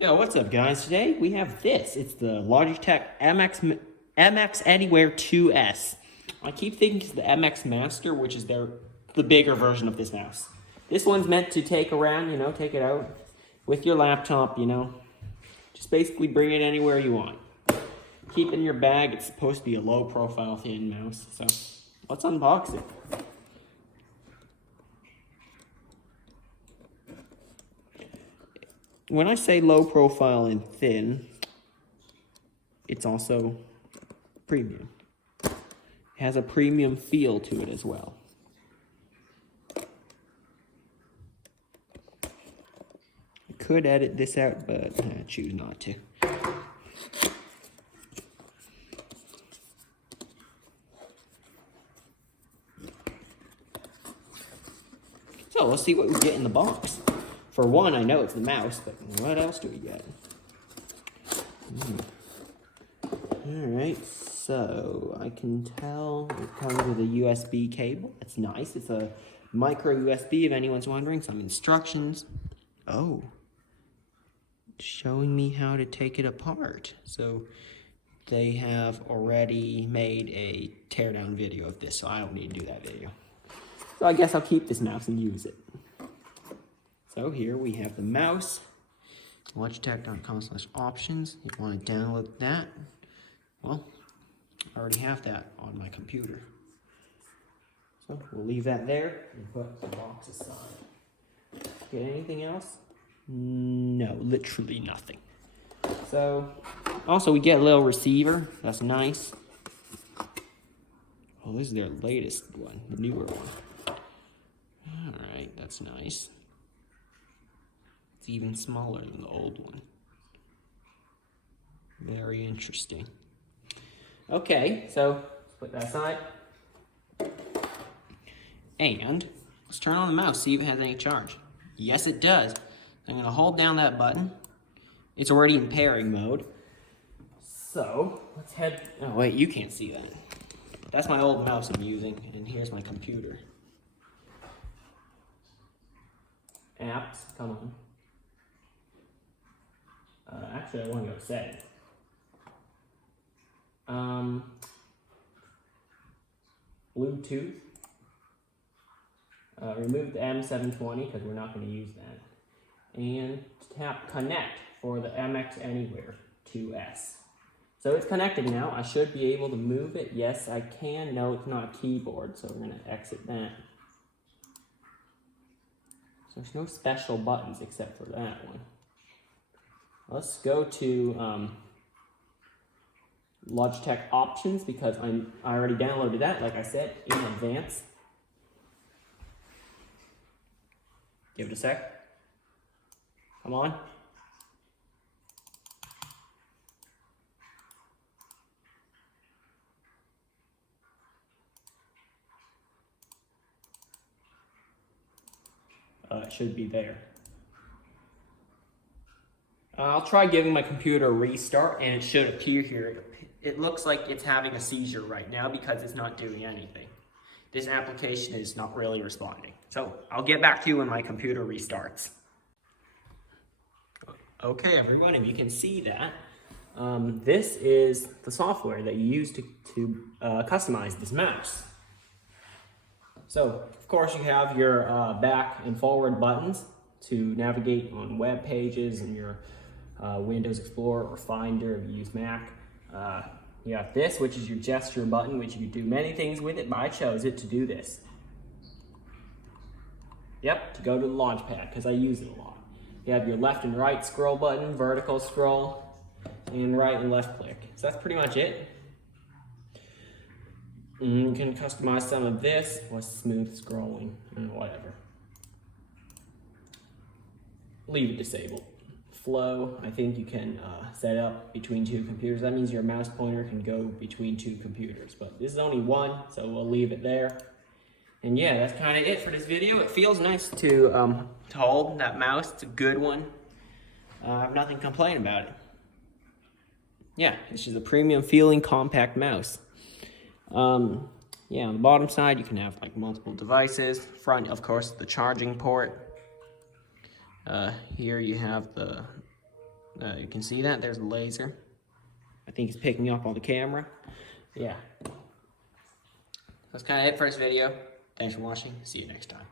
Yo, what's up, guys? Today we have this. It's the Logitech MX Anywhere 2S. I keep thinking it's the MX Master, which is the bigger version of this mouse. This one's meant to take around, take it out with your laptop, Just basically bring it anywhere you want. Keep it in your bag. It's supposed to be a low-profile thin mouse. So let's unbox it. When I say low profile and thin, it's also premium. It has a premium feel to it as well. I could edit this out, but I choose not to. So let's see what we get in the box. For one, I know it's the mouse, but what else do we get? Alright, so I can tell it comes with a USB cable. That's nice. It's a micro USB, if anyone's wondering. Some instructions. Oh, showing me how to take it apart. So they have already made a teardown video of this, so I don't need to do that video. So I guess I'll keep this mouse and use it. So here we have the mouse, logitech.com/options. You want to download that? Well, I already have that on my computer. So we'll leave that there and put the box aside. Get anything else? No, literally nothing. So, also we get a little receiver. That's nice. Oh, this is their latest one, the newer one. Alright, that's nice. It's even smaller than the old one. Very interesting. Okay, so let's put that aside. And let's turn on the mouse, see if it has any charge. Yes, it does. I'm going to hold down that button. It's already in pairing mode. So let's head. Oh, wait, you can't see that. That's my old mouse I'm using, and here's my computer. Apps, come on. Actually, I want to go to settings. Bluetooth. Remove the M720 because we're not going to use that. And tap connect for the MX Anywhere 2S. So it's connected now. I should be able to move it. Yes, I can. No, it's not a keyboard, so we're going to exit that. So there's no special buttons except for that one. Let's go to Logitech options because I already downloaded that, like I said, in advance. Give it a sec. Come on. It should be there. I'll try giving my computer a restart and it should appear here. It looks like it's having a seizure right now because it's not doing anything. This application is not really responding. So I'll get back to you when my computer restarts. Okay, everyone, if you can see that, this is the software that you use to customize this mouse. So, of course, you have your back and forward buttons to navigate on web pages and your Windows Explorer or Finder if you use Mac. You have this, which is your gesture button, which you can do many things with it, but I chose it to do this. Yep, to go to the launch pad, because I use it a lot. You have your left and right scroll button, vertical scroll, and right and left click. So that's pretty much it. And you can customize some of this with smooth scrolling and whatever. Leave it disabled. Flow, I think you can set up between two computers. That means your mouse pointer can go between two computers, but this is only one, so we'll leave it there. And yeah, that's kind of it for this video. It feels nice to hold that mouse. It's a good one. I have nothing to complain about it. Yeah, it's just a premium feeling compact mouse. Yeah, on the bottom side, you can have like multiple devices. Front, of course, the charging port. Here you have the You can see that, there's a laser. I think it's picking up on the camera. Yeah. That's kind of it for this video. Thanks for watching. See you next time.